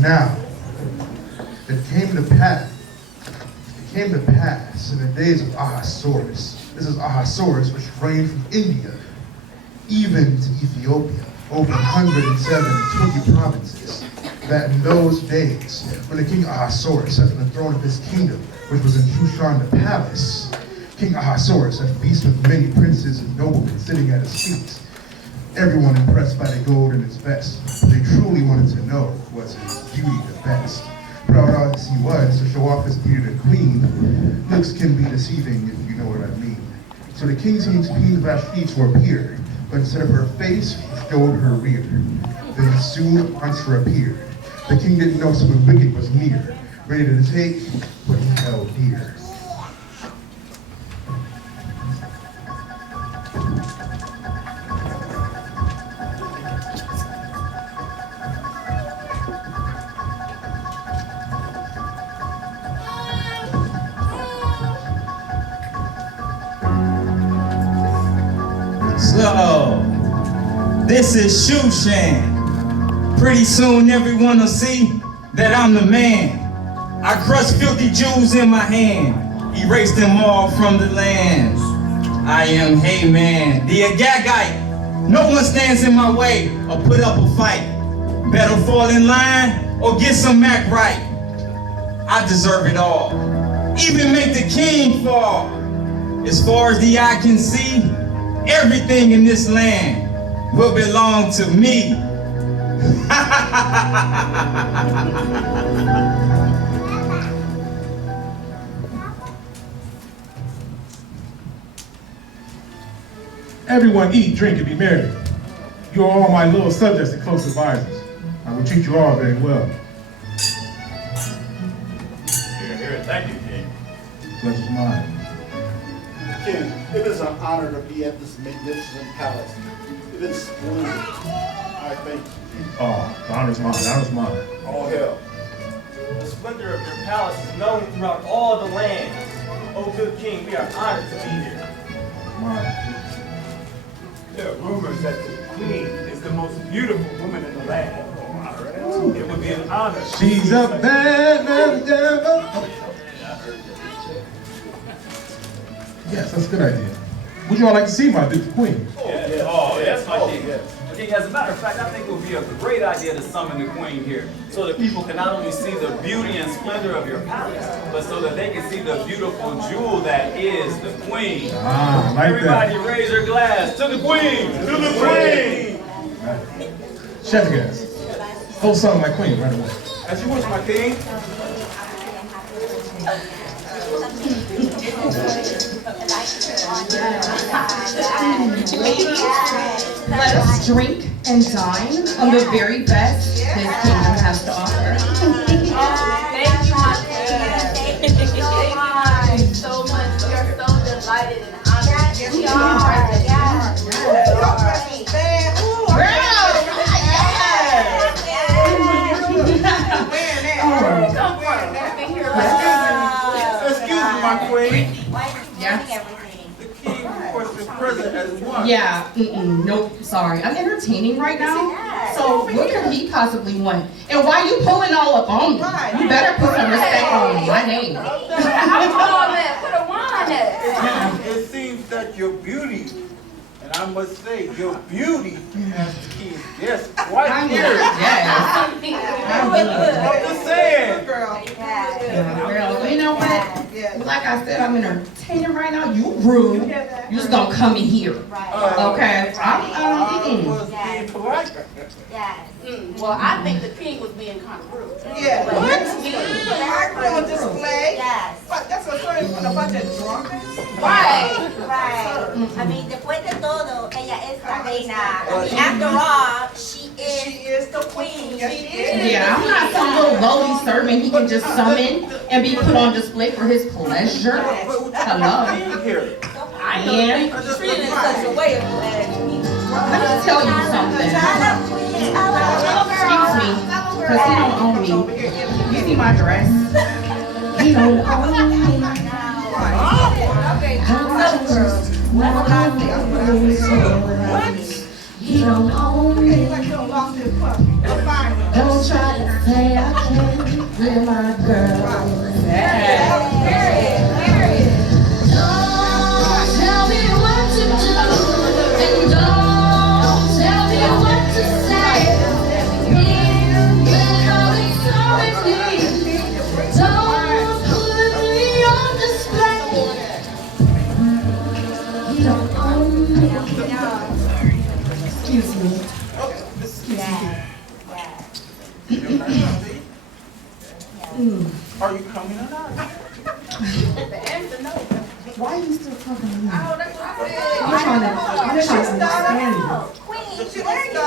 Now, it came to pass in the days of Ahasuerus. This is Ahasuerus, which reigned from India, even to Ethiopia, over 120 provinces, that in those days, when the king Ahasuerus sat on the throne of his kingdom, which was in Shushan the palace, King Ahasuerus had feast with many princes and noblemen sitting at his feet, everyone impressed by the gold in his vest. They truly wanted to know, was his beauty the best? Proud as he was to show off his beauty to the queen, looks can be deceiving if you know what I mean. So the king sent Queen Vashti to appear, but instead of her face, showed her rear. Then soon a monster appeared. The king didn't know someone wicked was near, ready to take what he held dear. So, this is Shushan. Pretty soon everyone will see that I'm the man. I crush filthy Jews in my hand, erase them all from the land. I am Haman, the Agagite. No one stands in my way or put up a fight. Better fall in line or get some act right. I deserve it all, even make the king fall. As far as the eye can see, everything in this land will belong to me. Everyone eat, drink, and be merry. You are all my loyal subjects and close advisors. I will treat you all very well. Here, thank you, King. Pleasure's mine. King, it is an honor to be at this magnificent palace. It is splendid. I thank you, King. Oh, the honor's mine, the honor's mine. All hail. The splendor of your palace is known throughout all the lands. Oh, good King, we are honored to be here. Mine. There are rumors that the queen is the most beautiful woman in the land. It would be an honor. She's a bad little devil. Yes, that's a good idea. Would you all like to see my beautiful queen? Yes, my King. King, as a matter of fact, I think it would be a great idea to summon the queen here, so that people can not only see the beauty and splendor of your palace, but so that they can see the beautiful jewel that is the queen. Ah, I like Everybody that. raise your glass to the queen! To the queen! Chef gas. Whole song my queen right away. As you wish, my king. Ladies, let us drink and dine on the very best this kingdom has to offer. Thank you, my queen. Thank you so much. We are so delighted and honored. Yes, we are. Excuse me, my queen. Yeah. The king requested present as one. Yeah, nope, sorry. I'm entertaining right now. So what could he possibly want? And why you pulling all up on me? You better put some respect on my name. Put a wine on it. It seems that your beauty, and I must say, your beauty has the king's guest quite here. Yes. I'm just saying. Girl, you know what? Like I said, I'm entertaining right now. You rude. You just gonna come in here. Okay? I was being polite. Yes. Well, I think the king was being kind of rude. Yeah. But What? he- On display? Yes. What, that's a story from a bunch of drunkards? Right. Right. I mean, después de todo, ella es la reina. I mean, after all, she is the queen. Yes, she is. Yeah, I'm not some little lowly servant he can just summon and be put on display for his pleasure. Hello. I am. Treated in such a way of Let me tell you something. Excuse me, because he don't own me. You see my dress? He don't own me. He don't own me. You don't lost this puppy. You'll find her. Don't try to say I can't feel my girl. Don't tell me what to do, and don't tell me what to say. Even though it's already, don't put me on display. You don't own me. Excuse me. Are you coming or not? Why are you still talking to me? Oh, that's what I said. I'm trying to understand you. Queen, where are you?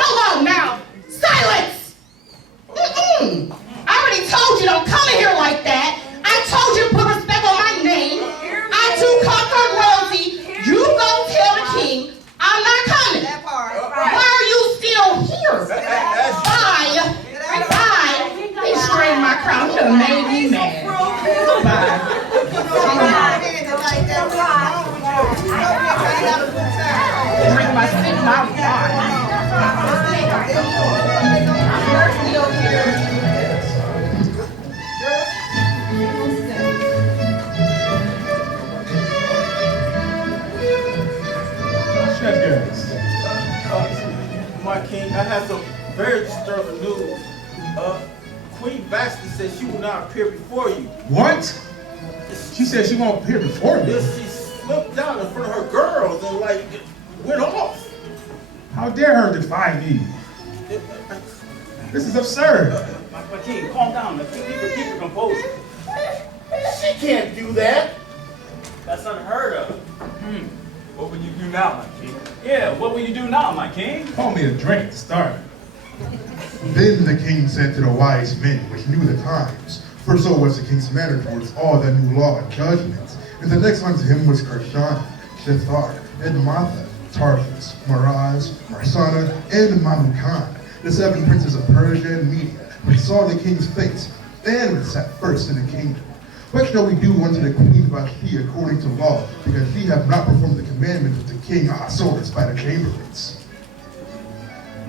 Hold on now! Silence! I already told you don't come in here like that. I told you to put respect on my name. I too come from royalty. You go tell the king I'm not coming. That part. Why are you still here? Bye. He strained my crown. Should have made me mad. Bye. Drink my spit my wine. My king, I have some very disturbing news. Queen Vashti said she will not appear before you. What? She said she won't appear before me. Yes, she slipped down in front of her girls and like went off. How dare her defy me? This is absurd. My king, calm down. Keep your composure. She can't do that. That's unheard of. What will you do now, my king? Yeah, what will you do now, my king? Call me a drink to start. Then the king said to the wise men, which knew the times, for so was the king's manner towards all that knew law and judgment. And the next unto him was Kershana, Shethar, Edmatha, Tarshish, Maraz, Marsana, and Mamukan, the 7 princes of Persia and Media, which saw the king's face, and which sat first in the kingdom. What shall we do unto the queen Vashti according to law, because she hath not performed the commandment of the king Ahasuerus by the chamberlains?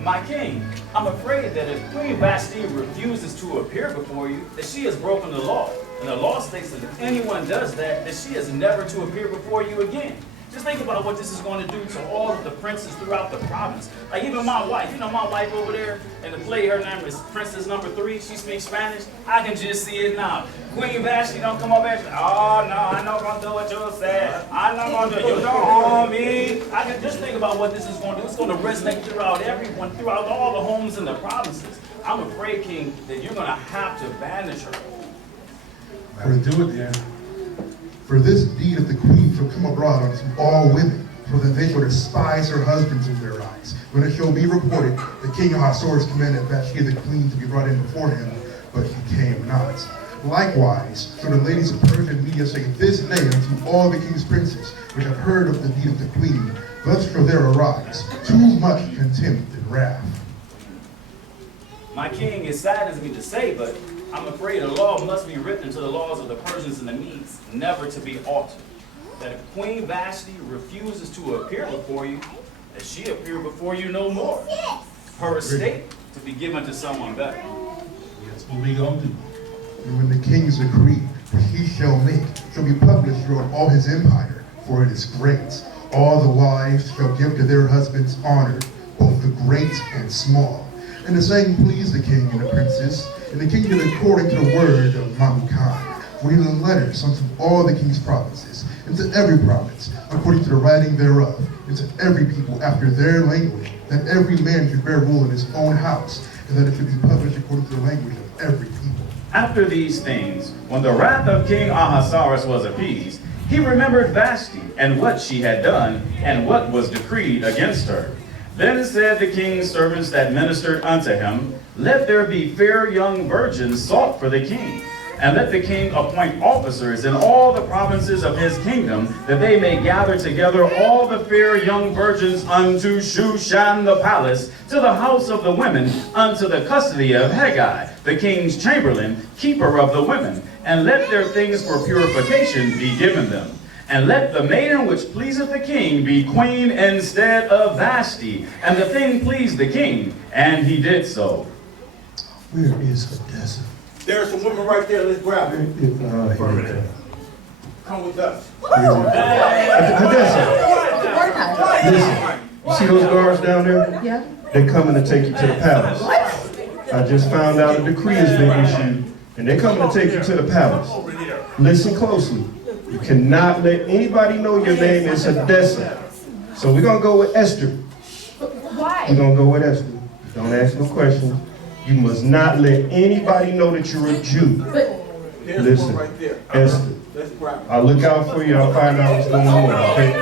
My king, I'm afraid that if Queen Vashti refuses to appear before you, that she has broken the law. And the law states that if anyone does that, that she is never to appear before you again. Just think about what this is going to do to all of the princes throughout the province. Like even my wife, you know my wife over there in the play, her name is Princess Number 3. She speaks Spanish. I can just see it now. Queen Vashti don't come up and say, oh no, I'm not going to do what you said. I'm not going to do it. You don't own me. I can just think about what this is going to do. It's going to resonate throughout everyone, throughout all the homes in the provinces. I'm afraid, King, that you're going to have to banish her. Better do it then. For this deed of the queen shall come abroad unto all women, so that they shall despise her husbands in their eyes. When it shall be reported, the king Ahasuerus commanded Vashti the queen to be brought in before him, but he came not. Likewise, so the ladies of Persia and Media say this day unto all the king's princes, which have heard of the deed of the queen, thus shall there arise too much contempt and wrath. My king, it saddens me to say, but I'm afraid a law must be written into the laws of the Persians and the Medes, never to be altered. That if Queen Vashti refuses to appear before you, that she appear before you no more. Her estate to be given to someone better. That's what we gonna do. And when the king's decree which he shall make shall be published throughout all his empire, for it is great, all the wives shall give to their husbands honor, both the great and small. And the saying pleased the king and the princes, and the king did according to the word of Mamukan. For he did letters unto all the king's provinces, and to every province, according to the writing thereof, and to every people after their language, that every man should bear rule in his own house, and that it should be published according to the language of every people. After these things, when the wrath of King Ahasuerus was appeased, he remembered Vashti, and what she had done, and what was decreed against her. Then said the king's servants that ministered unto him, let there be fair young virgins sought for the king, and let the king appoint officers in all the provinces of his kingdom, that they may gather together all the fair young virgins unto Shushan the palace, to the house of the women, unto the custody of Haggai, the king's chamberlain, keeper of the women, and let their things for purification be given them. And let the maiden which pleaseth the king be queen instead of Vashti. And the thing pleased the king, and he did so. Where is Odessa? There's a woman right there. Let's grab her. Odessa. Come with us. Listen, you see those guards down there? Yeah. They're coming to take you to the palace. What? I just found out a decree has been issued, and they're coming to take you to the palace. Listen closely. You cannot let anybody know your name is Odessa. So we're going to go with Esther. Why? We're going to go with Esther. Don't ask no questions. You must not let anybody know that you're a Jew. There's Listen, one right there. Esther. Let's grab her. I'll look out for you. I'll find out what's going on, okay?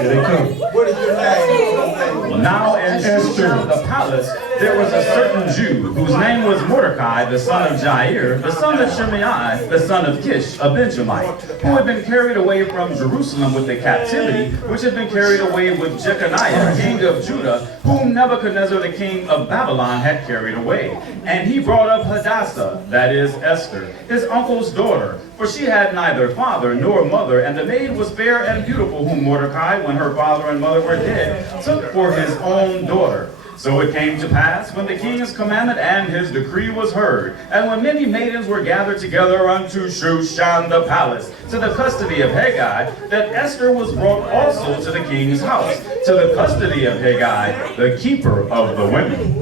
Here they come. What is your name? Now in Esther, the palace, there was a certain Jew whose name was Mordecai, the son of Jair, the son of Shimei, the son of Kish, a Benjamite, who had been carried away from Jerusalem with the captivity, which had been carried away with Jeconiah, king of Judah, whom Nebuchadnezzar, the king of Babylon, had carried away. And he brought up Hadassah, that is Esther, his uncle's daughter, for she had neither father nor mother, and the maid was fair and beautiful, whom Mordecai, when her father and mother were dead, took for his own daughter. So it came to pass, when the king's commandment and his decree was heard, and when many maidens were gathered together unto Shushan the palace, to the custody of Haggai, that Esther was brought also to the king's house, to the custody of Haggai, the keeper of the women.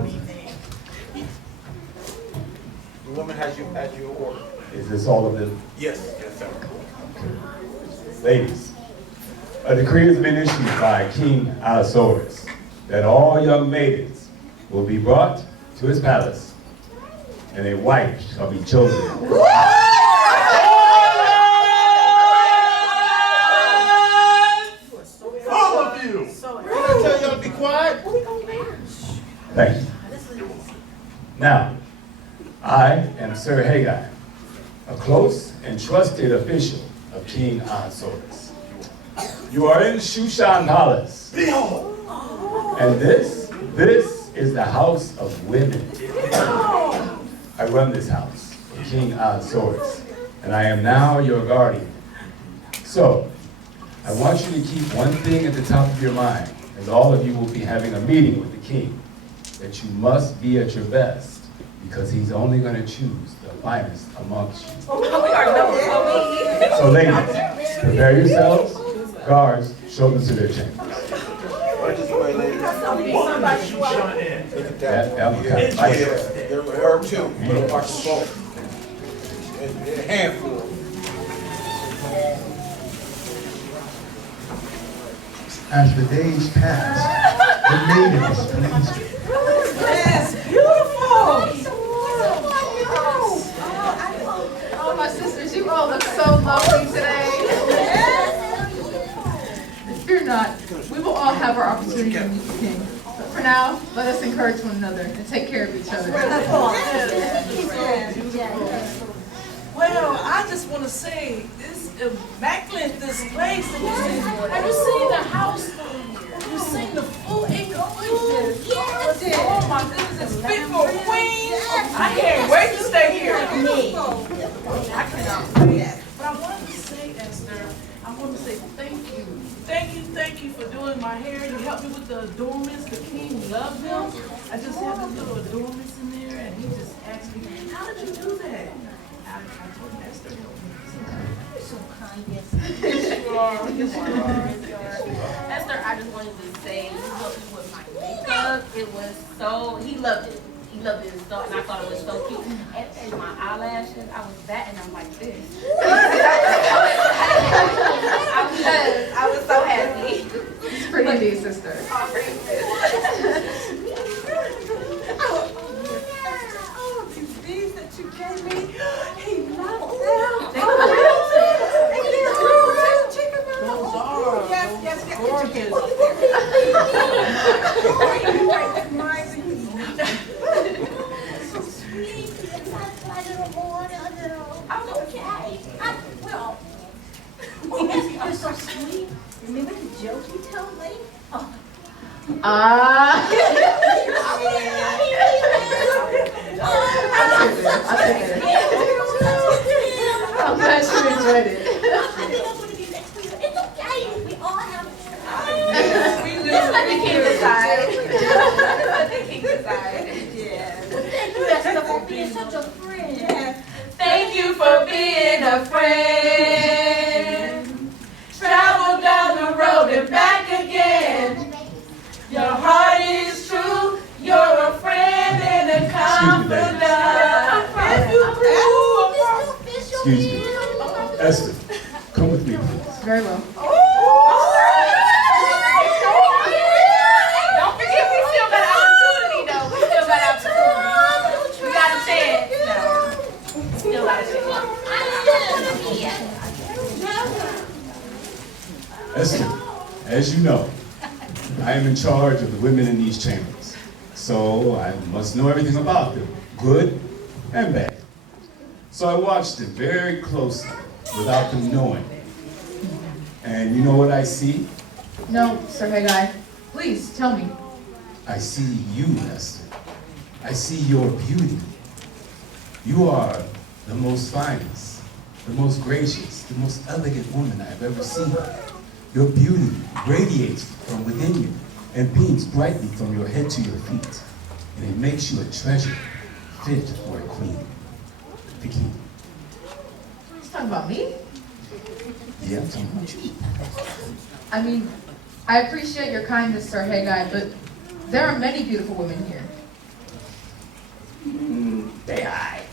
The woman has your order. Is this all of them? Yes, sir. Ladies, a decree has been issued by King Ahasuerus that all young maidens will be brought to his palace, and a wife shall be chosen. All of you! I tell y'all to be quiet. Thank you. Now, I am Sir Haggai, a close and trusted official of King Ahasuerus. You are in Shushan Palace. Behold! And this is the house of women. I run this house for King Ahasuerus, and I am now your guardian. So, I want you to keep one thing at the top of your mind, as all of you will be having a meeting with the king, that you must be at your best, because he's only going to choose the finest amongst you. So ladies, prepare yourselves. Guards, show them to their chambers. Right this way, ladies. Look at that. There were her too. Little watch the phone. A handful. As the days passed, the maidens pleased me. That's beautiful. Oh, my sisters, you all look so lovely today. Fear not, we will all have our opportunity to meet the king. But for now, let us encourage one another and take care of each other. Well, I just want to say, this immaculate, this place. Have you seen the house? You seen the food? Oh my goodness, it's fit for a queen. I can't wait to stay here. I cannot wait. But I wanted to say, Esther, I want to say thank you. Thank you for doing my hair. You helped me with the adornments. The king loved them. I just had these little adornments in there, and he just asked me, how did you do that? I told him Esther helped me. You're so kind, yes. Yes, you are. Esther, I just wanted to say, you helped me with my makeup. It was so, he loved it. He loved it so, and I thought it was so cute. And my eyelashes, I was that, and I'm like this. I was so happy. It's pretty indeed, sister. Oh, these beads that you gave me, he loved them. Check them out. Those are Yes. gorgeous. So sweet. My little boy, I'm okay. You're so sweet. Remember the joke you told me? Oh. I'll take it. I'm glad you enjoyed it. I think I'm going to be next to you. a friend. Travel down the road and back again. Your heart is true, you're a friend and a confidant. Excuse me. Esther, come with me, please. Very well. Don't forget, we still got opportunity, though. We still got opportunity. We got a chance. No. Still got a chance. Esther, as you know, I am in charge of the women in these chambers. So I must know everything about them, good and bad. So I watched them very closely without them knowing. And you know what I see? No, Sir Haggai. Please, tell me. I see you, Esther. I see your beauty. You are the most finest, the most gracious, the most elegant woman I've ever seen. Your beauty radiates from within you and beams brightly from your head to your feet. And it makes you a treasure fit for a queen. The king. He's talking about me? Yeah, I'm talking about you. I mean, I appreciate your kindness, Sir Haggai, but there are many beautiful women here. They hide.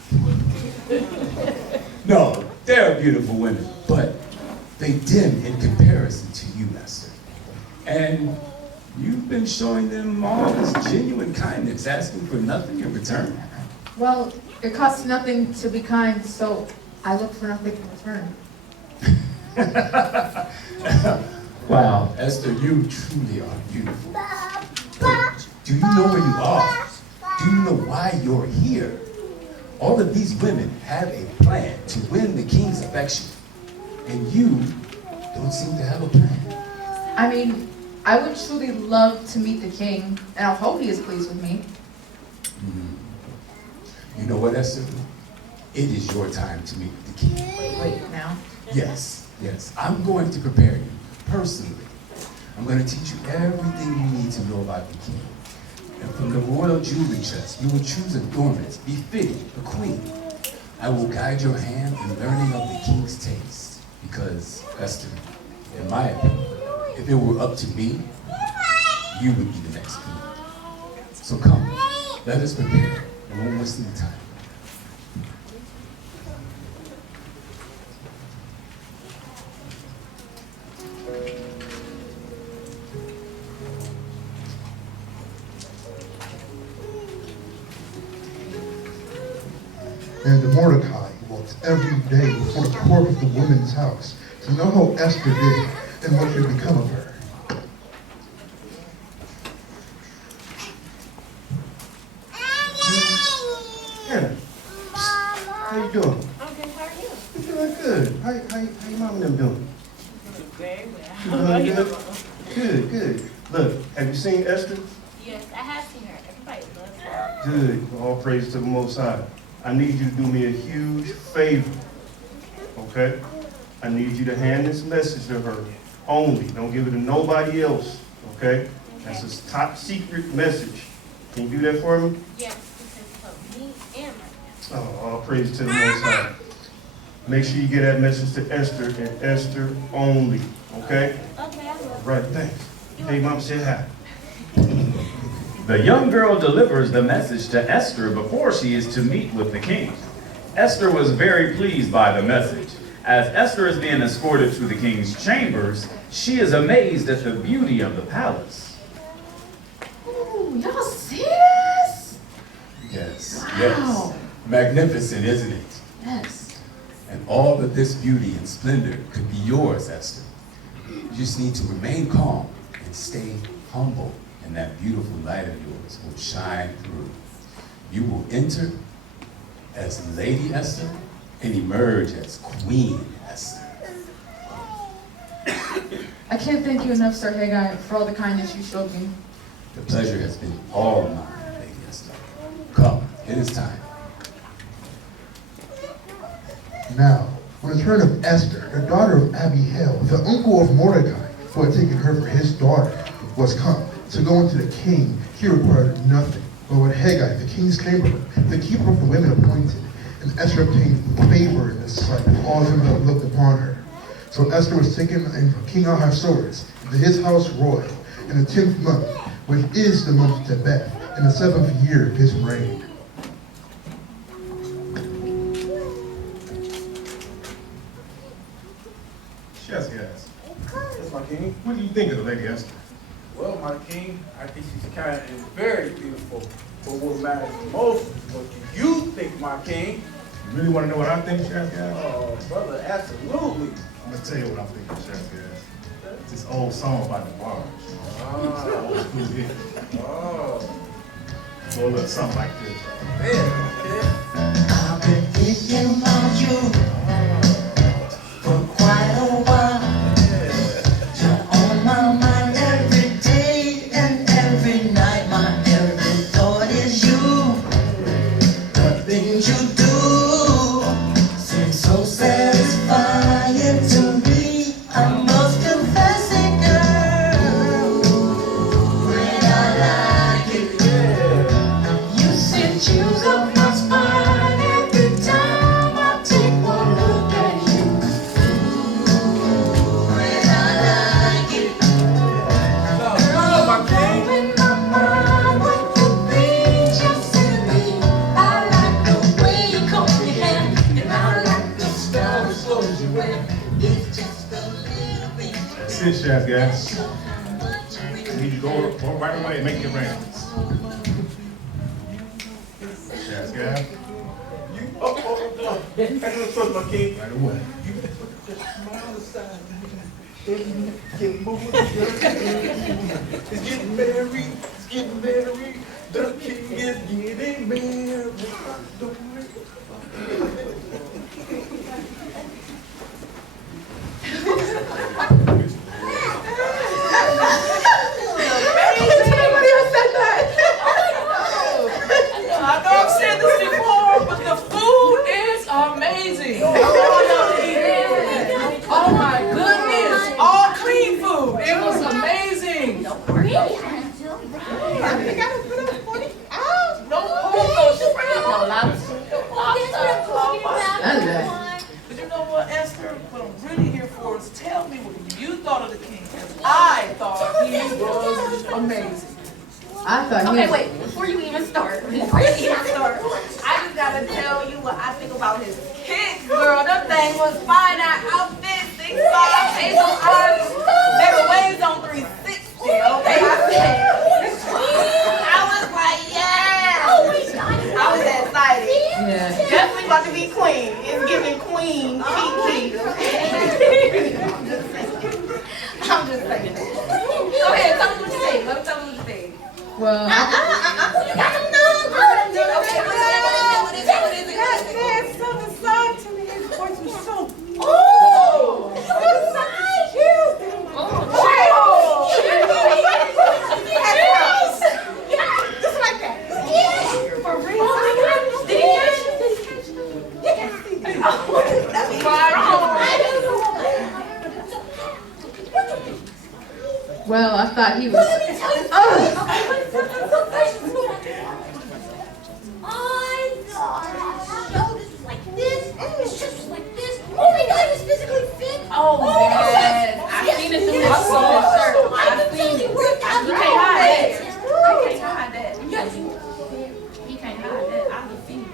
No, they're beautiful women, but they dim in comparison to you, Esther. And you've been showing them all this genuine kindness, asking for nothing in return. Well, it costs nothing to be kind, so I look for nothing in return. Wow, Esther, you truly are beautiful. But do you know where you are? Do you know why you're here? All of these women have a plan to win the king's affection, and you don't seem to have a plan. I mean, I would truly love to meet the king, and I hope he is pleased with me. You know what, Esther? It is your time to meet the king. Wait, now? Yes, yes. I'm going to prepare you personally. I'm going to teach you everything you need to know about the king. And from the royal jewelry chest, you will choose adornments befitting a queen. I will guide your hand in learning of the king's taste. Because, Esther, in my opinion, if it were up to me, you would be the next queen. So come, let us prepare. I won't waste any time. And Mordecai walks every day before the court of the woman's house to know how Esther did and what should become of her. Hannah, how you doing? Okay, how are you? I'm doing good. How your mom and them doing? Very You well. doing good? Good, good. Look, have you seen Esther? Yes, I have seen her. Everybody loves her. Good. All praise to the Most High. I need you to do me a huge favor. Okay? I need you to hand this message to her only. Don't give it to nobody else. Okay? That's a top secret message. Can you do that for me? Yes, this is for me and my Oh, all praise to the Most High. Make sure you get that message to Esther and Esther only. Okay? Okay, I will. Right, thanks. Hey, Mom, say hi. The young girl delivers the message to Esther before she is to meet with the king. Esther was very pleased by the message. As Esther is being escorted to the king's chambers, she is amazed at the beauty of the palace. Ooh, y'all see this? Yes, Wow. yes. Magnificent, isn't it? Yes. And all of this beauty and splendor could be yours, Esther. You just need to remain calm and stay humble, and that beautiful light of yours will shine through. You will enter as Lady Esther and emerge as Queen Esther. I can't thank you enough, Sir Haggai, for all the kindness you showed me. The pleasure has been all mine, Lady Esther. Come, it is time. Now, on the turn of Esther, the daughter of Abihail, the uncle of Mordecai, who had taken her for his daughter, was come to go unto the king. He required nothing but what Haggai, the king's chamberlain, the keeper of the women appointed, and Esther obtained favor in the sight of all them that looked upon her. So Esther was taken in King Ahasuerus into his house royal in the 10th month, which is the month of Tebeth, in the 7th year of his reign. Yes. Yes, my king. What do you think of the Lady Esther? Well, my king, I think she's kind and very beautiful. But what matters most is what do you think, my king? You really want to know what I think, Chef Gas? Oh, brother, absolutely. I'm going to tell you what I'm thinking, Chef Gas. It's this old song by DeBarge. Old school hit. Oh. Go a little something like this. I've been thinking about you for quite a while. You're on my mind every day and every night. My every thought is you. The things you do seem so satisfying to me. I must confess it, girl. When I like it, you said choose up my spine every time I take one look at you. When I like it, girl, my king. In my mind, what you think just in me. I like the way you comb your hair, and I like the style of clothes you wear. It's just a little bit. That's it, Chef Gas. I need you to go right away and make your arrangements. Chef Gas, That's what's my king. right away. You put your smile aside. Get moving. It's getting married. It's getting married. The king is getting married. I know I've said this before, but the food is amazing. Oh my goodness, all clean food. It was amazing. No But you know what, Esther? What I'm really here for is tell me what you thought of the king. I thought he was amazing. I thought he Okay, was... wait, before you even start, I just gotta tell you what I think about his kicks, girl. That thing was fine. That outfit, 6'5", hazel eyes, better waves on 360. Okay, I was like, yeah. I was excited. Yeah. Definitely about to be queen. It's giving queen, Kiki. I'm just saying. Go ahead, tell me what you think. Let me tell me what you think. Well, well, I thought he was... Oh, yes. I've seen it through his shirt. I've seen it. You can't hide that. You can't hide that. He can't hide that. I've seen it.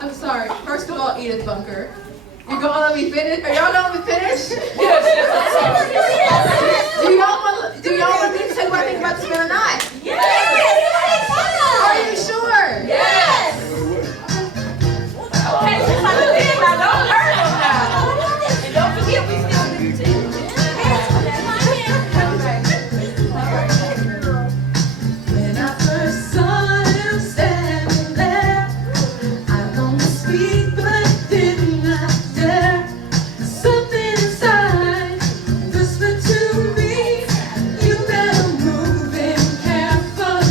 I'm sorry. First of all, Edith Bunker. You gonna let me finish? Are y'all gonna let me finish? Yes, Do y'all want me to say what I think about this man or not? Yes. Are you sure? Yes. Okay, just like the thing, I don't hurt him now. And don't forget, we still do too. when I first saw him standing there, I longed to speak but did not dare. Something inside whispered to me, you better move in carefully.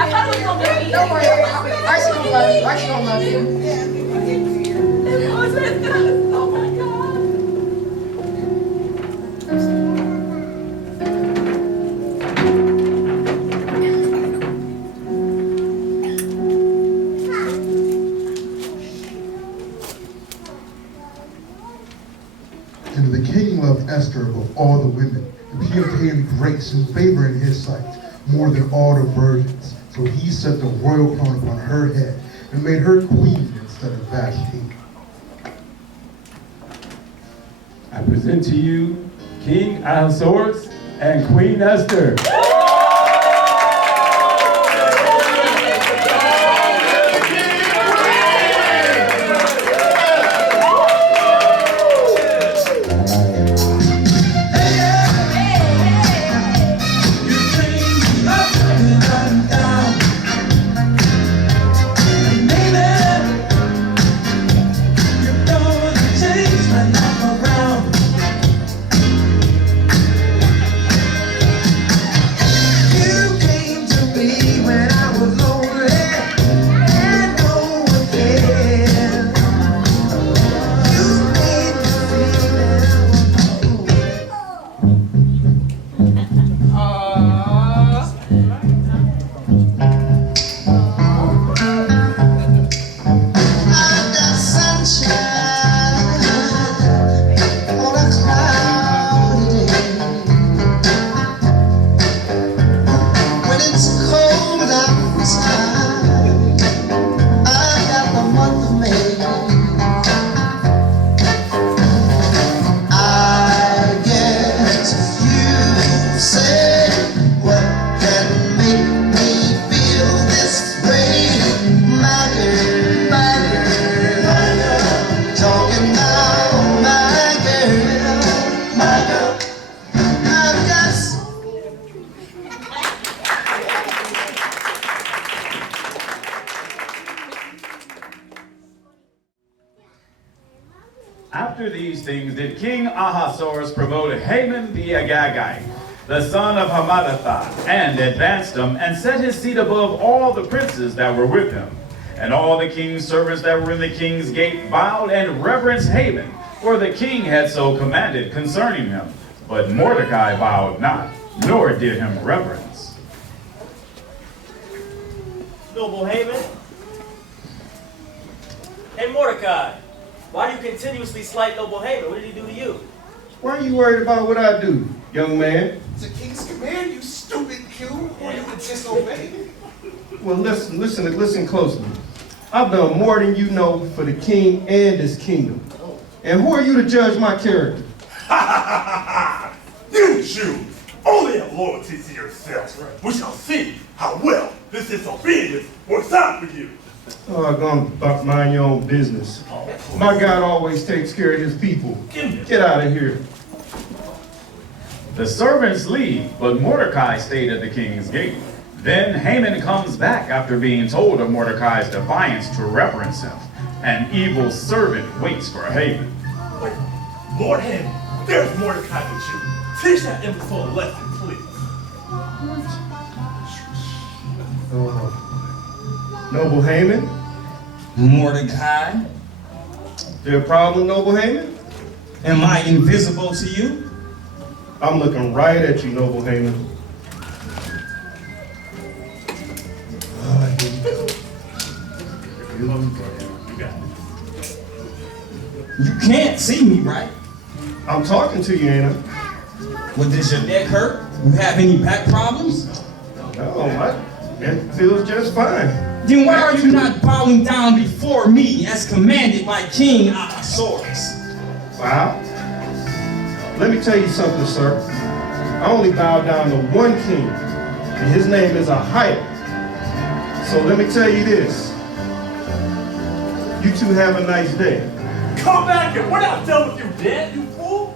I thought it was gonna be. Don't worry, Archie gonna love you. Archie gonna love you. Oh my God. And the king loved Esther above all the women, and she obtained grace and favor in his sight, more than all the virgins. So he set the royal crown upon her head, and made her queen instead of Vashti. I present to you King Ahasuerus and Queen Esther. After these things did King Ahasuerus promote Haman the Agagite, the son of Hammedatha, and advanced him, and set his seat above all the princes that were with him. And all the king's servants that were in the king's gate bowed and reverenced Haman, for the king had so commanded concerning him. But Mordecai bowed not, nor did him reverence. Noble Haman. Hey Mordecai, why do you continuously slight Noble Haman? What did he do to you? Why are you worried about what I do, young man? It's a king's command, you stupid Q. Or you would disobey. Well, listen closely. I've done more than you know for the king and his kingdom. And who are you to judge my character? You Jews only have loyalty to yourselves. We shall see how well this disobedience works out for you. Oh, I'm gonna mind your own business. My God always takes care of his people. Get out of here. The servants leave, but Mordecai stayed at the king's gate. Then Haman comes back after being told of Mordecai's defiance to reverence him. An evil servant waits for Haman. Wait, Lord Haman, there's Mordecai the Jew. Teach that imbecile a lesson, please. Noble Haman? Mordecai? There a problem, Noble Haman? Am I invisible to you? I'm looking right at you, Noble Haman. You can't see me, right? I'm talking to you, ain't I? Well, does your neck hurt? You have any back problems? No, it feels just fine. Then why are you not bowing down before me as commanded by King Ahasuerus? Wow. Let me tell you something, sir. I only bow down to one king, and his name is Ahia. So let me tell you this. You two have a nice day. Come back here. We're not done with you, Dan, you fool.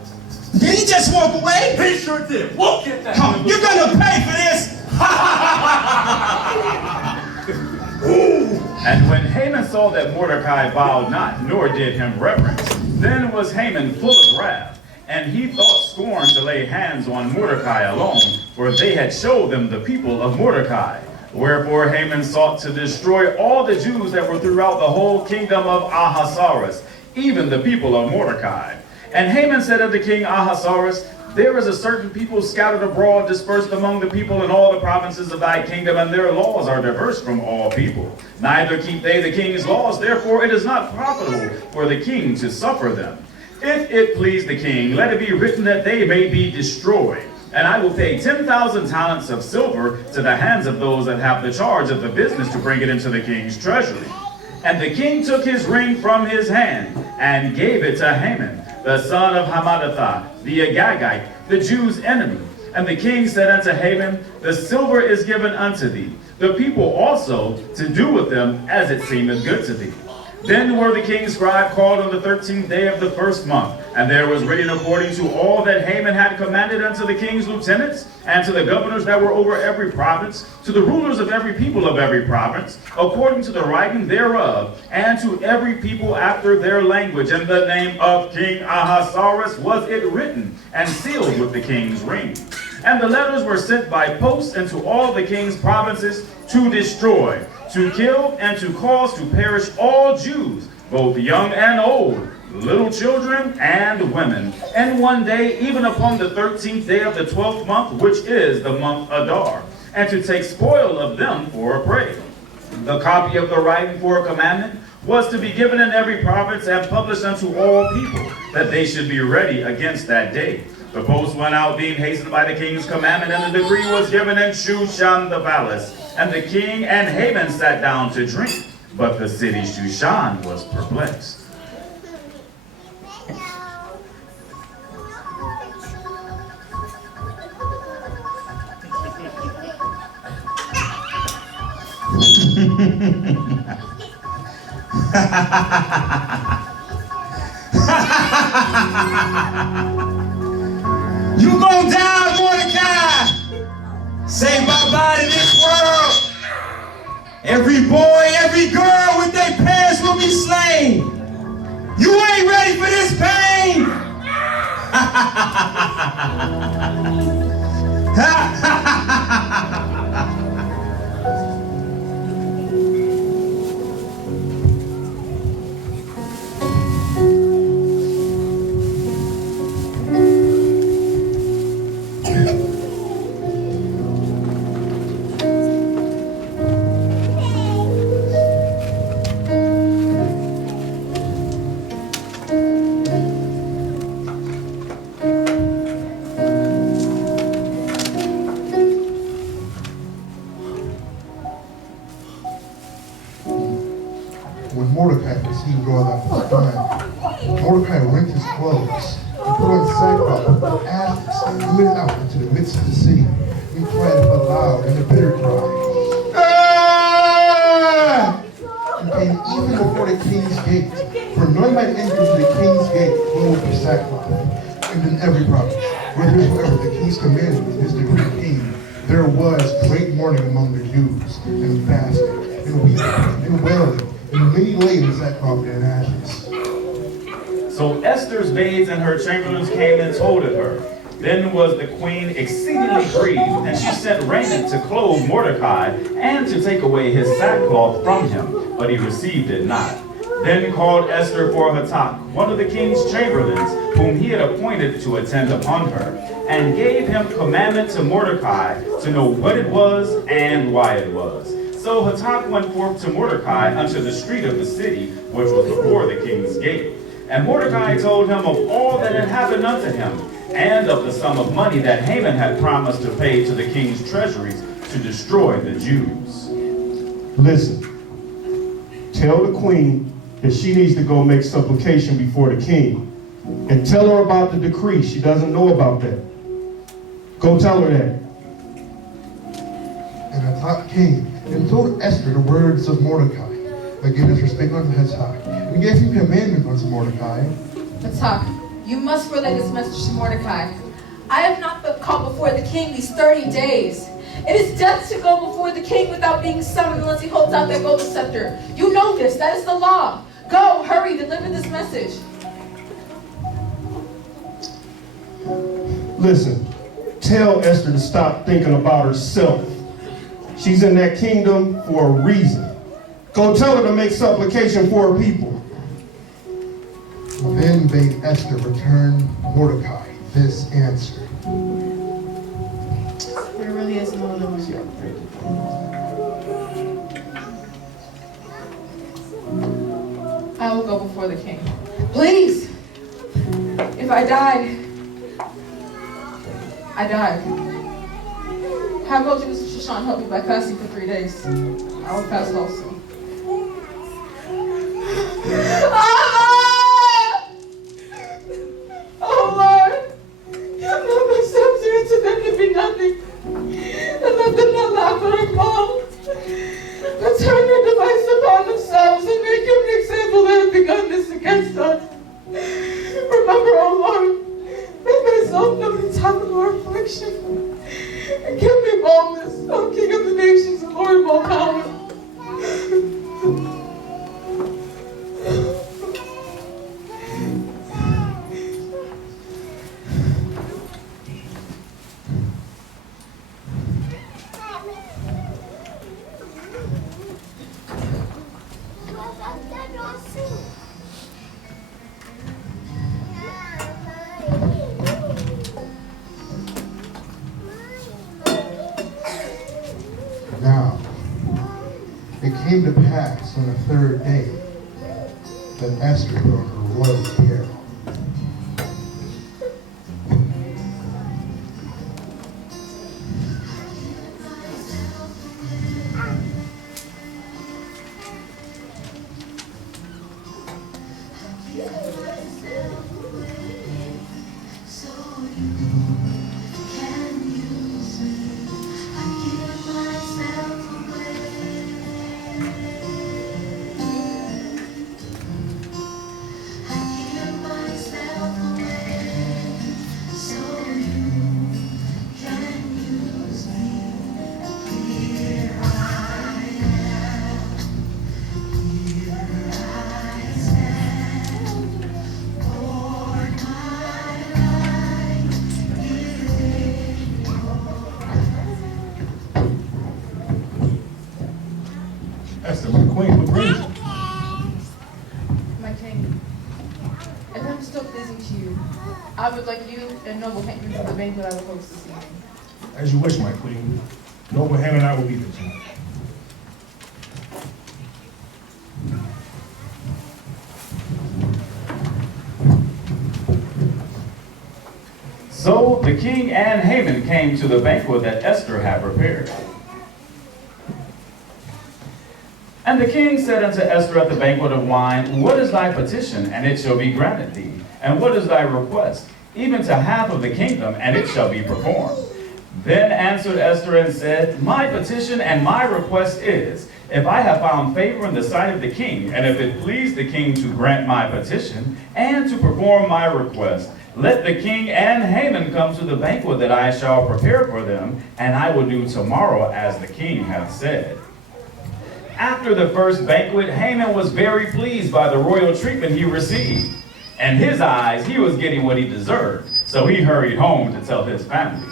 Did he just walk away? He sure did. Look at that. Come on, you're gonna pay for this. And when Haman saw that Mordecai bowed not, nor did him reverence, then was Haman full of wrath, And he thought scorn to lay hands on Mordecai alone, for they had showed them the people of Mordecai. Wherefore Haman sought to destroy all the Jews that were throughout the whole kingdom of Ahasuerus, even the people of Mordecai. And Haman said unto King Ahasuerus, there is a certain people scattered abroad, dispersed among the people in all the provinces of thy kingdom, and their laws are diverse from all people. Neither keep they the king's laws, therefore it is not profitable for the king to suffer them. If it please the king, let it be written that they may be destroyed. And I will pay 10,000 talents of silver to the hands of those that have the charge of the business to bring it into the king's treasury. And the king took his ring from his hand and gave it to Haman, the son of Hammedatha, the Agagite, the Jews' enemy. And the king said unto Haman, the silver is given unto thee, the people also to do with them as it seemeth good to thee. Then were the king's scribe called on the 13th day of the first month, and there was written according to all that Haman had commanded unto the king's lieutenants, and to the governors that were over every province, to the rulers of every people of every province, according to the writing thereof, and to every people after their language. In the name of King Ahasuerus was it written, and sealed with the king's ring. And the letters were sent by post into all the king's provinces to destroy, to kill, and to cause to perish all Jews, both young and old, little children and women, and one day, even upon the 13th day of the 12th month, which is the month Adar, and to take spoil of them for a prey. The copy of the writing for a commandment was to be given in every province and published unto all people, that they should be ready against that day. The post went out, being hastened by the king's commandment, and the decree was given in Shushan the palace. And the king and Haman sat down to drink, but the city Shushan was perplexed. You gon' die, Mordecai! Say bye-bye to this world. Every boy, every girl with their parents will be slain. You ain't ready for this pain. When Mordecai perceived all that was done, Mordecai rent his clothes, and put on sackcloth and ashes, and went out into the midst of the city, and cried with a loud and a bitter cry. Ah! And came even before the king's gate, for none might enter into the king's gate clothed with sackcloth. And in every province, whithersoever the king's commandment and his decree came, there was great mourning among the Jews, and fasting, and weeping, and wailing, and many laid in sackcloth and ashes. So Esther's maids and her chamberlains came and told it her. Then was the queen exceedingly grieved, and she sent raiment to clothe Mordecai, and to take away his sackcloth from him, but he received it not. Then called Esther for Hatak, one of the king's chamberlains, whom he had appointed to attend upon her, and gave him commandment to Mordecai to know what it was and why it was. So Hatak went forth to Mordecai unto the street of the city, which was before the king's gate. And Mordecai told him of all that had happened unto him, and of the sum of money that Haman had promised to pay to the king's treasuries to destroy the Jews. Listen, tell the queen that she needs to go make supplication before the king. And tell her about the decree. She doesn't know about that. Go tell her that. And Hatak came and told Esther the words of Mordecai, again his respect unto Hatak, and gave him commandment unto Mordecai. Hatak, you must relay this message to Mordecai. I have not been called before the king these 30 days. It is death to go before the king without being summoned unless he holds out that golden scepter. You know this. That is the law. Go, hurry, deliver this message. Listen, tell Esther to stop thinking about herself. She's in that kingdom for a reason. Go tell her to make supplication for her people. Then bade Esther return Mordecai this answer. There really is no limit. I will go before the king. Please! If I died, I died. Have Moses Mr. Shashan help me by fasting for 3 days. I will fast also. Oh Lord, love my substitute to them to be nothing, and let them not laugh at our fall. But turn your device upon themselves and make them an example that have begun this against us. Remember, oh Lord, make myself known in time of our affliction, and give me boldness, O King of the nations and Lord of all power. Now, it came to pass on the third day that Esther put on her royal apparel. Esther, my queen, what brings you? My king, if I'm still pleasing to you, I would like you and noble Haman for the banquet I will host this evening. As you wish, my queen. Noble Haman and I will be there tonight. So the king and Haman came to the banquet that Esther had prepared. And the king said unto Esther at the banquet of wine, What is thy petition, and it shall be granted thee? And what is thy request? Even to half of the kingdom, and it shall be performed. Then answered Esther and said, My petition and my request is, if I have found favor in the sight of the king, and if it please the king to grant my petition, and to perform my request, let the king and Haman come to the banquet that I shall prepare for them, and I will do tomorrow as the king hath said. After the first banquet, Haman was very pleased by the royal treatment he received. In his eyes, he was getting what he deserved, so he hurried home to tell his family.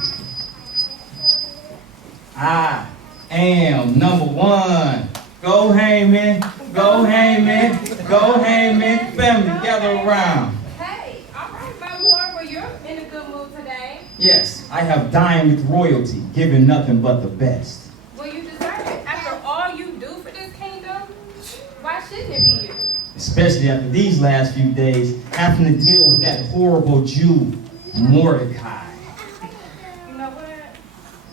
I am number one. Go Haman, go Haman, go Haman. Family, gather around. Hey, all right, my lord, well, you're in a good mood today. Yes, I have dined with royalty, giving nothing but the best. Well, you deserve it. After all you do for this kingdom, why shouldn't it be you? Especially after these last few days, having to deal with that horrible Jew, Mordecai. You know what?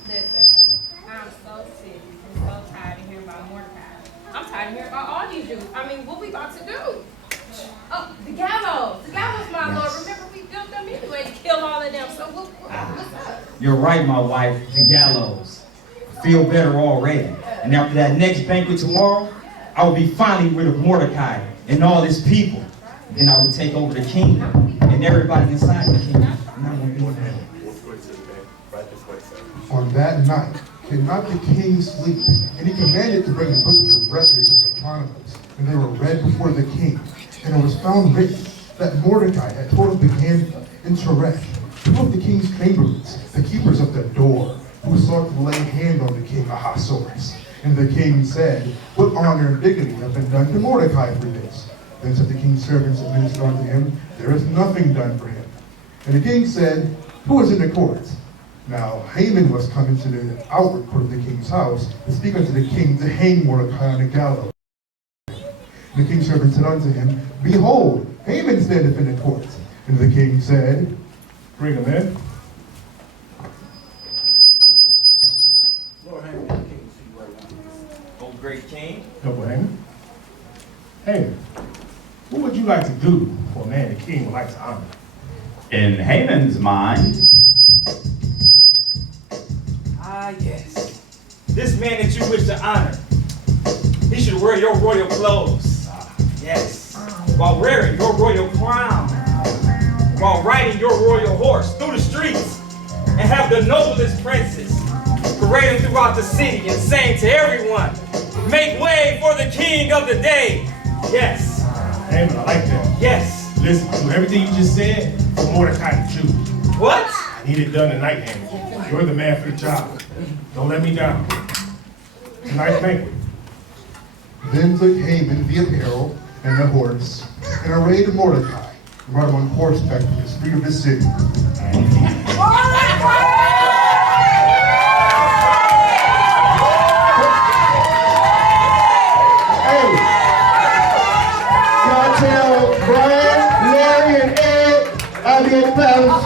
Listen, I'm so sick and so tired of hearing about Mordecai. I'm tired of hearing about all these Jews. I mean, what we about to do? Oh, the gallows. The gallows, my lord. Remember, we built them anyway to kill all of them. So what's up? You're right, my wife, the gallows. Feel better already. And after that next banquet tomorrow, I will be finally rid of Mordecai and all his people. Then I will take over the kingdom and everybody inside the kingdom. And I will be there. On that night, did not the king sleep? And he commanded to bring the book of records of the chronicles, and they were read before the king. And it was found written that Mordecai had told him began in Teret, two of the king's chamberlains, the keepers of the door, who sought to lay hand on the king Ahasuerus. And the king said, what honor and dignity have been done to Mordecai for this? Then said the king's servants that ministered unto him, there is nothing done for him. And the king said, who is in the court? Now Haman was come into the outward court of the king's house to speak unto the king to hang Mordecai on the gallows. And the king's servant said unto him, behold, Haman standeth in the court. And the king said, bring him in. Lord Haman, King, see you right now. Oh, great king. Double Haman. Haman, what would you like to do for a man the king would like to honor? In Haman's mind, Ah, yes. This man that you wish to honor, he should wear your royal clothes. Yes. While wearing your royal crown. While riding your royal horse through the streets. And have the noblest princes parading throughout the city and saying to everyone, make way for the king of the day. Yes. Haman, I like that. Yes. Listen, do everything you just said for Mordecai to choose. What? I need it done tonight, Haman. You're the man for the job. Don't let me down. Tonight's banquet. Then took Haman the apparel and the horse, and arrayed Mordecai, and brought him on horseback to the street of the city. Hey, y'all tell Brian, Larry, and Ed I'll be at the palace.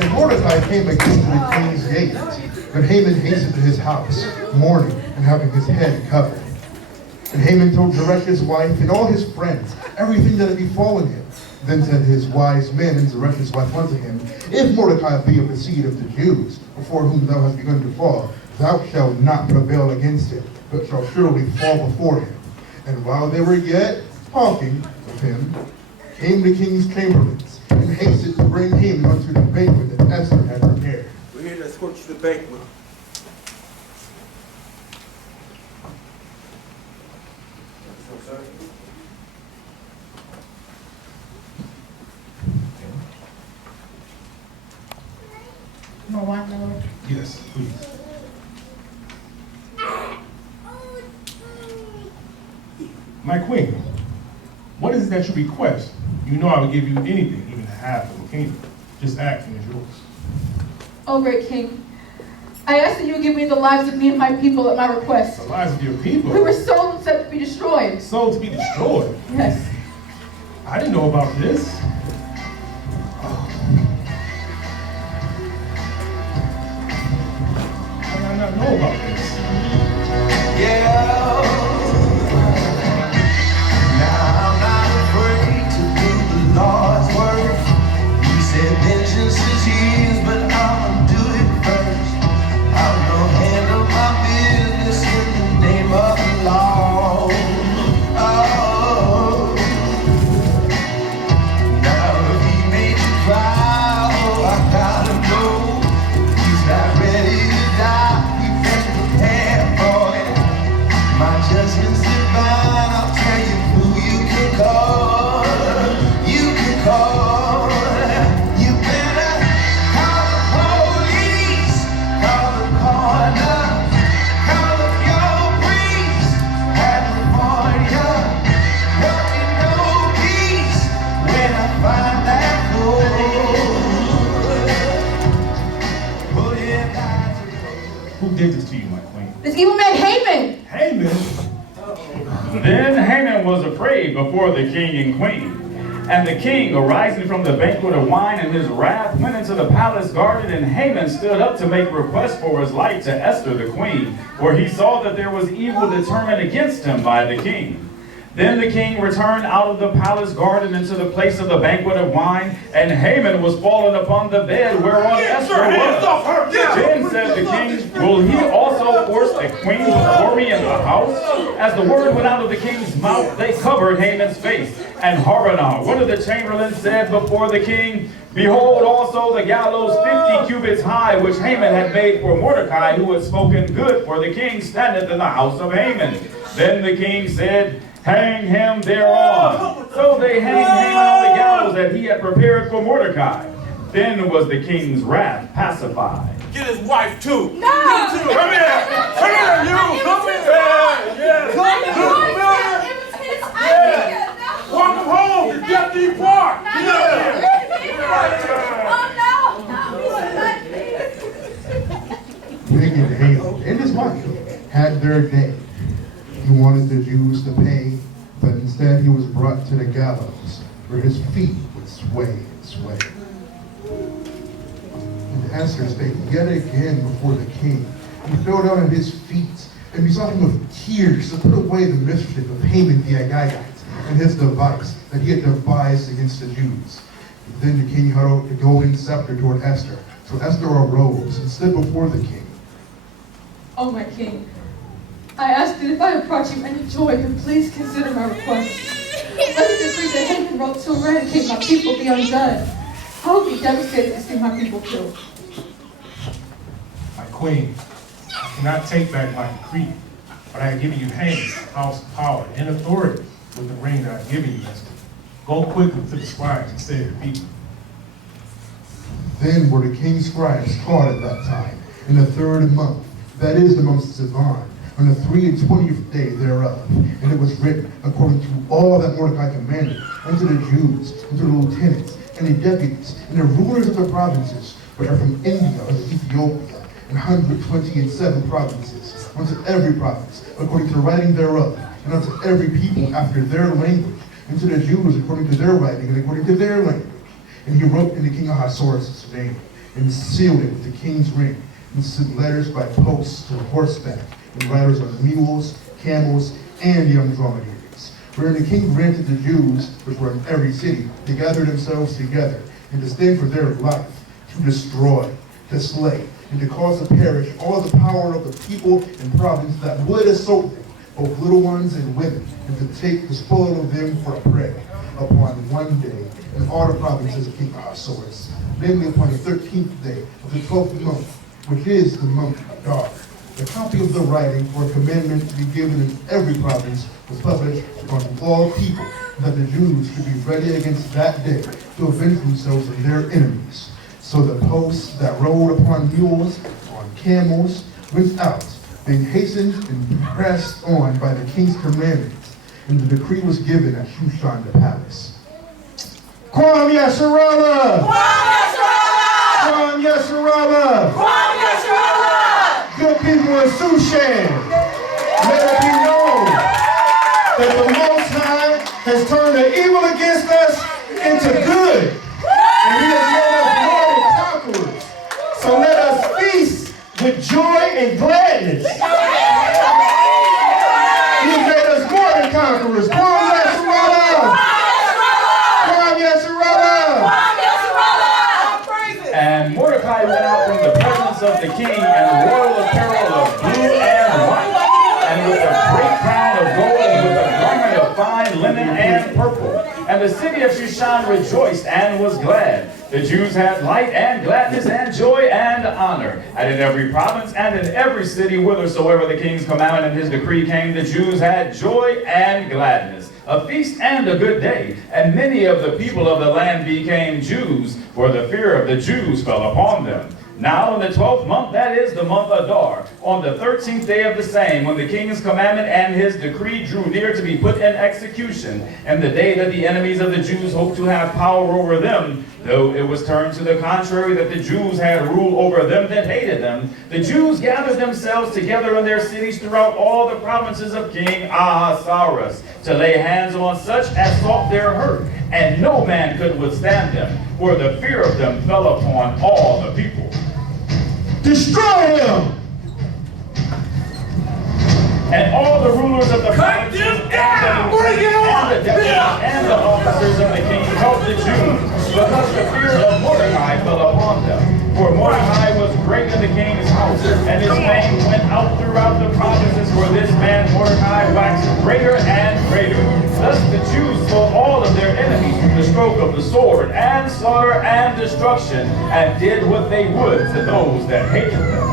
And Mordecai came again to the king's gate, but Haman hastened to his house, mourning and having his head covered. And Haman told Zeresh' wife and all his friends everything that had befallen him. Then said his wise men and Zeresh' wife unto him, if Mordecai be of the seed of the Jews, before whom thou hast begun to fall, thou shalt not prevail against him, but shalt surely fall before him. And while they were yet talking of him, came the king's chamberlains, and hasted to bring Haman unto the banquet that Esther had prepared. We're here to escort you to the banquet. No one knows. Yes, please. My queen, what is it that you request? You know I would give you anything, even half of a kingdom. Just ask and it's yours. Oh, great king, I ask that you would give me the lives of me and my people at my request. The lives of your people? We were sold and set to be destroyed. Sold to be destroyed? Yes. I didn't know about this. How did I not know about this? Yeah. Now I'm not afraid to do the Lord's work. He said vengeance is his, but I'ma do it first. I'm gonna handle my business in the name of the law. Oh. Now if he made you cry, oh, I gotta know he's not ready to die. He best prepare for it. My judgment's divine. I'll tell you who you can call. You can call. You better call the police, call the coroner, call up your priest, California. Working no peace when I find that fool. Put it back to the Who did this to you, my queen? This evil man Haman. Haman? Then Haman was afraid before the king and queen. And the king, arising from the banquet of wine in his wrath, went into the palace garden, and Haman stood up to make request for his life to Esther the queen, for he saw that there was evil determined against him by the king. Then the king returned out of the palace garden into the place of the banquet of wine, and Haman was fallen upon the bed whereon Esther was. Then said the king, will he also force the queen before me in the house? As the word went out of the king's mouth, they covered Haman's face. And Harbanah, one of the chamberlains, said before the king, behold also the gallows 50 cubits high, which Haman had made for Mordecai, who had spoken good for the king, standeth in the house of Haman. Then the king said, hang him thereon. So they hanged Haman on the gallows that he had prepared for Mordecai. Then was the king's wrath pacified. Get his wife too. No! Come here! Come here, you! Come here! Yeah! Come here! It was his idea. No. Walk him home to Deputy Park! Get out here! Wicked Haman and his wife had their day. He wanted the Jews to pay, but instead he was brought to the gallows, where his feet would sway and sway. And Esther spake yet again before the king. He fell down at his feet, and besought him with tears to put away the mischief of Haman the Agagite and his device that he had devised against the Jews. And then the king held the golden scepter toward Esther. So Esther arose and stood before the king. O my king, I ask that if I have brought you any joy, then please consider my request. Let the decree that Haman wrote to eradicate my people be undone. I will be devastated to see my people killed. My queen, I cannot take back my decree, but I have given you Haman, house of power and authority with the ring that I have given you, Esther. Go quickly to the scribes and say to the people. Then were the king's scribes called at that time, in the 3rd month, that is the month of Sivan, on the 23rd day thereof. And it was written according to all that Mordecai commanded, unto the Jews, unto the lieutenants, and the deputies, and the rulers of the provinces, which are from India unto Ethiopia, and 127 provinces, unto every province, according to the writing thereof, and unto every people after their language, and to the Jews according to their writing, and according to their language. And he wrote in the king Ahasuerus' name, and sealed it with the king's ring, and sent letters by posts to horseback, and riders on mules, camels, and young dromedaries. Wherein the king granted the Jews, which were in every city, to gather themselves together, and to stand for their life, to destroy, to slay, and to cause to perish all the power of the people and province that would assault them, both little ones and women, and to take the spoil of them for a prey, upon one day, in all the provinces of King Ahasuerus, namely upon the 13th day of the 12th month, which is the month of Adar. The copy of the writing or commandment to be given in every province was published upon all people, that the Jews should be ready against that day to avenge themselves of their enemies. So the posts that rode upon mules, on camels, went out, being hastened and pressed on by the king's commandments, and the decree was given at Shushan the palace. Kwam Yasharallah! Kwam Yasharallah! Kwam Yasharallah! Kwam Yasharallah! Good people in Shushan, let it be known that the Most High has turned the evil against us into good, and He has made us more than conquerors. So let us feast with joy and gladness. He has made us more than conquerors. Kwam Yasharallah! Kwam Yasharallah! And Mordecai went out from the presence of the king and the royal apparel of blue and white, and with a great crown of gold, and with a garment of fine linen and purple. And the city of Shushan rejoiced and was glad. The Jews had light and gladness and joy and honor. And in every province and in every city, whithersoever the king's commandment and his decree came, the Jews had joy and gladness, a feast and a good day. And many of the people of the land became Jews, for the fear of the Jews fell upon them. Now in the 12th month, that is the month Adar, on the 13th day of the same, when the king's commandment and his decree drew near to be put in execution, and the day that the enemies of the Jews hoped to have power over them, though it was turned to the contrary, that the Jews had rule over them that hated them, the Jews gathered themselves together in their cities throughout all the provinces of King Ahasuerus, to lay hands on such as sought their hurt, and no man could withstand them, for the fear of them fell upon all the people. Destroy him! And all the rulers of the provinces and the deputies and the officers of the king helped the Jews, because the fear of Mordecai fell upon them. For Mordecai was great in the king's house, and his fame went out throughout the provinces, for this man Mordecai waxed greater and greater. Thus the Jews saw all of their enemies with the stroke of the sword, and slaughter and destruction, and did what they would to those that hated them.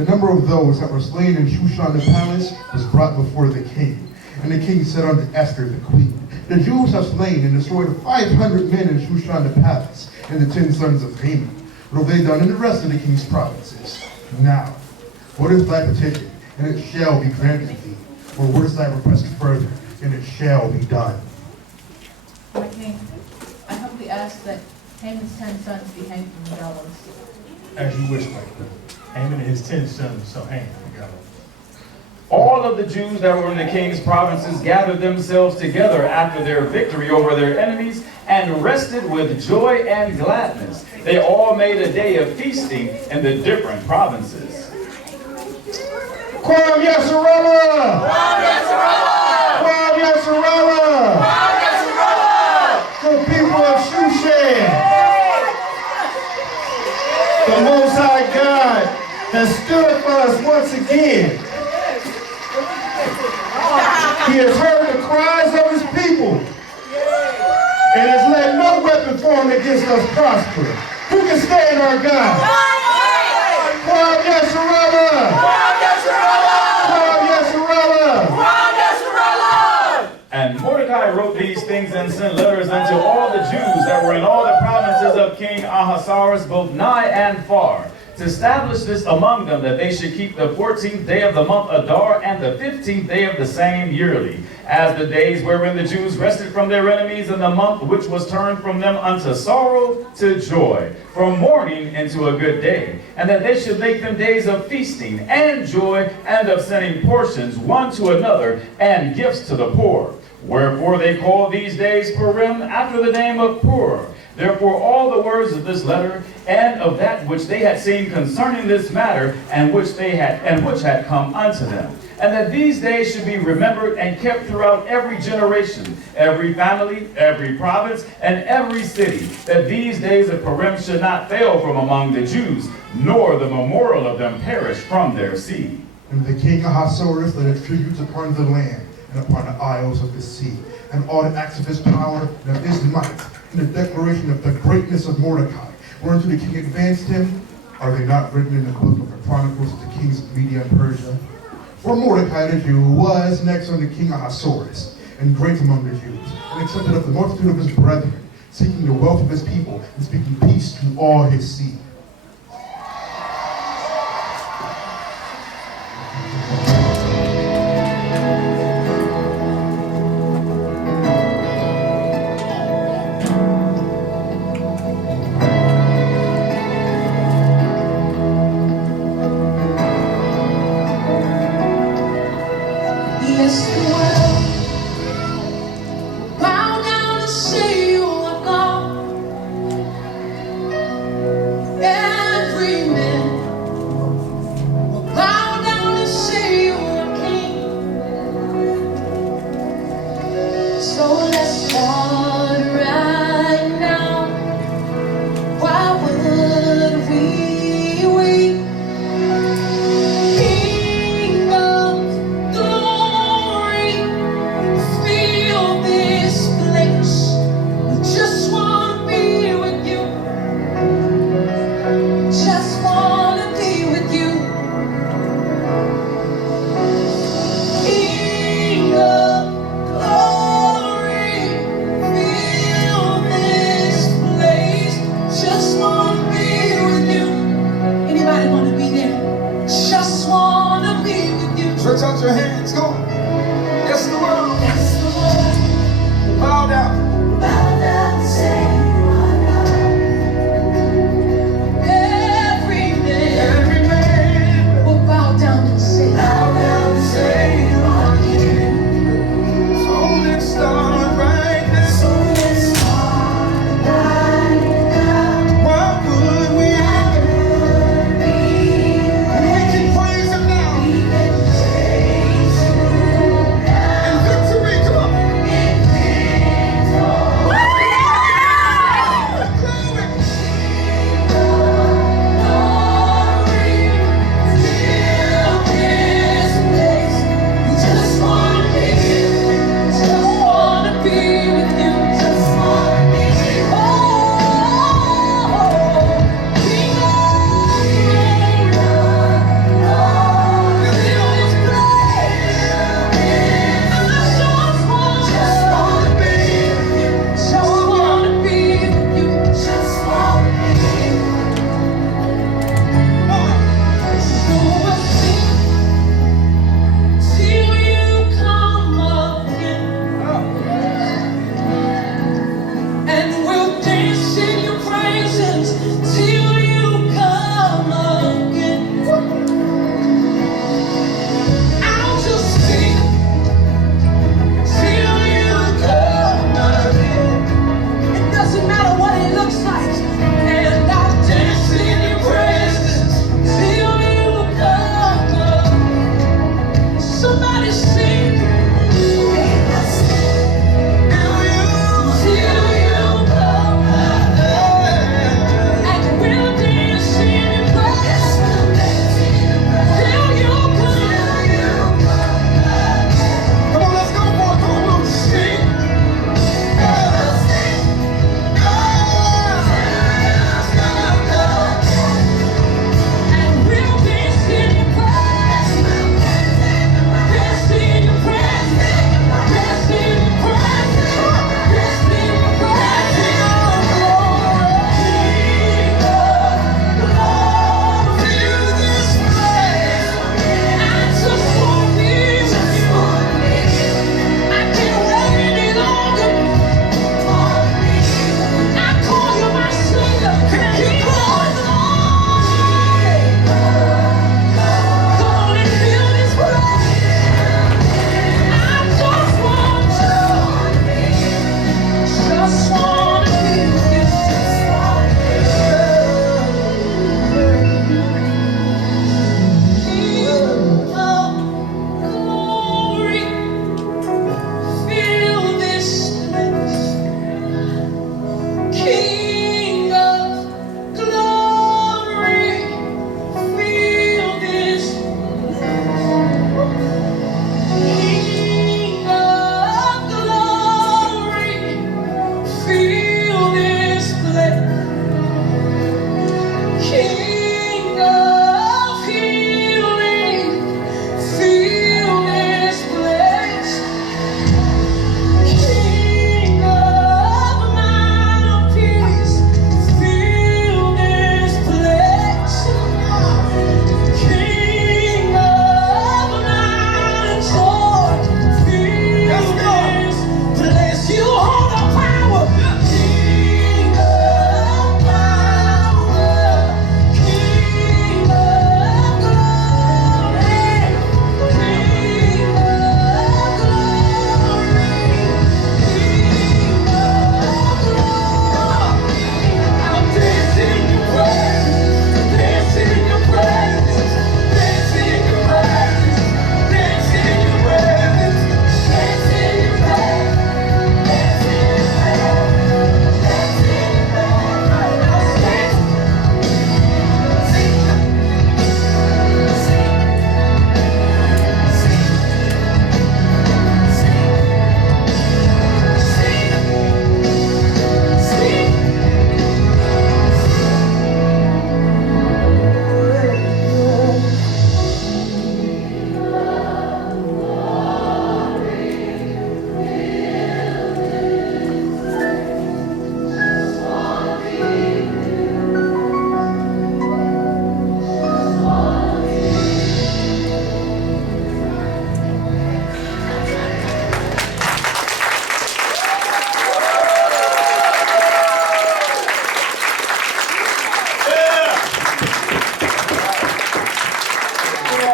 The number of those that were slain in Shushan the palace was brought before the king. And the king said unto Esther the queen, the Jews have slain and destroyed 500 men in Shushan the palace, and the 10 sons of Haman. What have they done in the rest of the king's provinces? Now, what is thy petition? And it shall be granted thee. Or what is thy request further? And it shall be done. My king, I humbly ask that Haman's 10 sons be hanged from the gallows. As you wish, my queen. Haman and his 10 sons shall hang together. All of the Jews that were in the king's provinces gathered themselves together after their victory over their enemies and rested with joy and gladness. They all made a day of feasting in the different provinces. Quam Yasharallah! Quam Yasharallah! Quam Yasharallah! Quam Yasharallah! Good people of Shushan! The Most High God has stood for us once again. He has heard the cries of his people and has let no weapon formed against us prosper. Who can stand our God? Quam Yasharallah! Quam Yasharallah! Quam Yasharallah! Quam Yasharallah! And Mordecai wrote these things and sent letters unto all the Jews that were in all the provinces of King Ahasuerus, both nigh and far, to establish this among them, that they should keep the 14th day of the month Adar and the 15th day of the same yearly, as the days wherein the Jews rested from their enemies, in the month which was turned from them unto sorrow to joy, from mourning into a good day, and that they should make them days of feasting and joy, and of sending portions one to another, and gifts to the poor. Wherefore they call these days Purim, after the name of Purim. Therefore all the words of this letter and of that which they had seen concerning this matter, and which had come unto them, and that these days should be remembered and kept throughout every generation, every family, every province, and every city, that these days of Purim should not fail from among the Jews, nor the memorial of them perish from their seed. And the king Ahasuerus laid tributes upon the land and upon the isles of the sea, and all the acts of his power and of his might, and the declaration of the greatness of Mordecai, whereunto the king advanced him. Are they not written in the book of the Chronicles of the kings of Media and Persia? For Mordecai the Jew was next unto King Ahasuerus, and great among the Jews, and accepted of the multitude of his brethren, seeking the wealth of his people, and speaking peace to all his seed.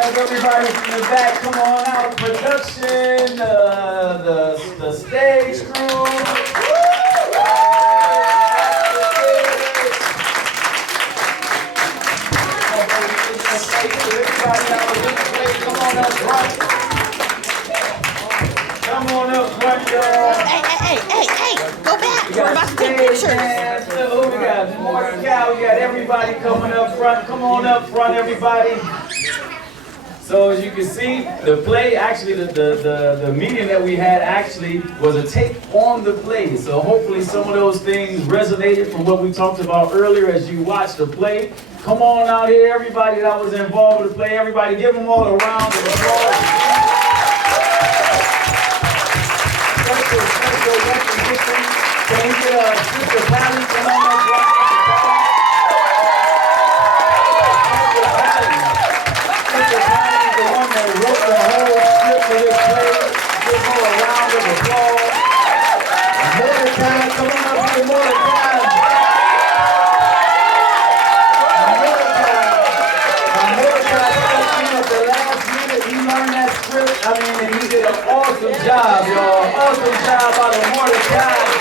Love everybody from the back. Come on out. Production, the stage crew. Everybody that was in the place, come on up front. Come on up front, y'all. Hey, go back. We We're got about to take stage pictures. hands. Who we got? Mordecai. We got everybody coming up front. Come on up front, everybody. So as you can see, the play, actually the meeting that we had actually was a take on the play. So hopefully some of those things resonated from what we talked about earlier as you watched the play. Come on out here, everybody that was involved with the play. Everybody give them all a round of applause. Special recognition. Can we get Sister Patty? Come on up front. Sister Patty, the one that wrote the whole script for this play. Give her a round of applause. Mordecai, come on up here, Mordecai. Mordecai stepped in at the last minute. He learned that script. And he did an awesome job, y'all. Awesome job out of Mordecai.